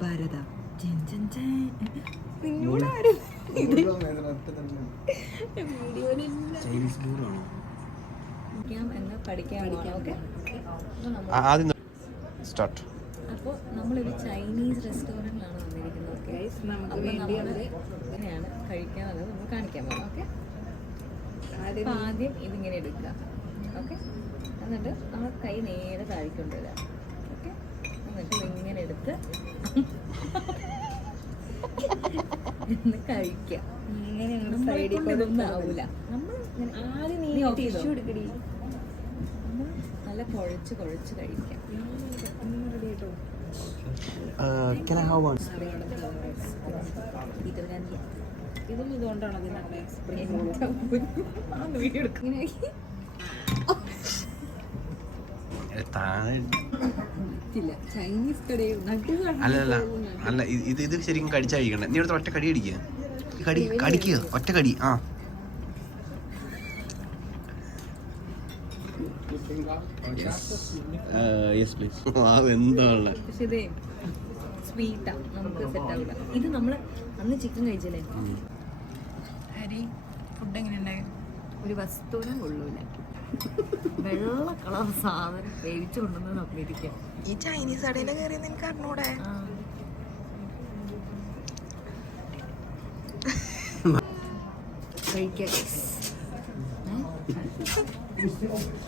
ഭാരത അപ്പോൾ നമ്മളൊരു ചൈനീസ് റെസ്റ്റോറൻറ്റിലാണ് വന്നിരിക്കുന്നത്. ഇങ്ങനെയാണ് കഴിക്കാനുള്ളത് നമ്മൾ കാണിക്കാൻ പോകാം. ഓക്കെ, അപ്പോൾ ആദ്യം ഇതിങ്ങനെ എടുക്കുക. ഓക്കെ, എന്നിട്ട് നമ്മൾ കൈ നേരെ താഴെക്കൊണ്ടുവരാം. ഓക്കെ, എന്നിട്ട് ഇങ്ങനെ എടുത്ത് എന്ന് കഴിക്കാം. ഇങ്ങനെയൊന്നും ആവൂല. നമ്മൾ നല്ല കുഴച്ച് കുഴച്ച് കഴിക്കാം. ഇതും ഇതുകൊണ്ടാണ് ചൈനീസ് കടയിൽ അല്ല ഇത് ശരിക്കും കടിച്ചാ കഴിക്കണ്ടേ? നീ അടുത്ത് ഒറ്റ കടി അടിക്കുക, കടിക്കുക, ഒറ്റ കടി. ആ എന്താണ് സ്വീറ്റാ, നമുക്ക് സെറ്റ് ആവില്ല. ഇത് നമ്മള് അന്ന് ചിക്കൻ കഴിച്ചില്ലേ, ഹരി ഫുഡ് എങ്ങനെയുണ്ടായി? ഒരു വസ്തുവിനും കൊള്ളൂല. വെള്ള കളർ സാധനം വേവിച്ചു കൊണ്ടുവന്ന് നോക്കിയിരിക്കാം. ഈ ചൈനീസ് കടയിലെ കയറി നിനക്ക് അറിഞ്ഞൂടെ?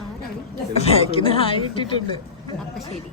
ആരാടി? അപ്പൊ ശരി.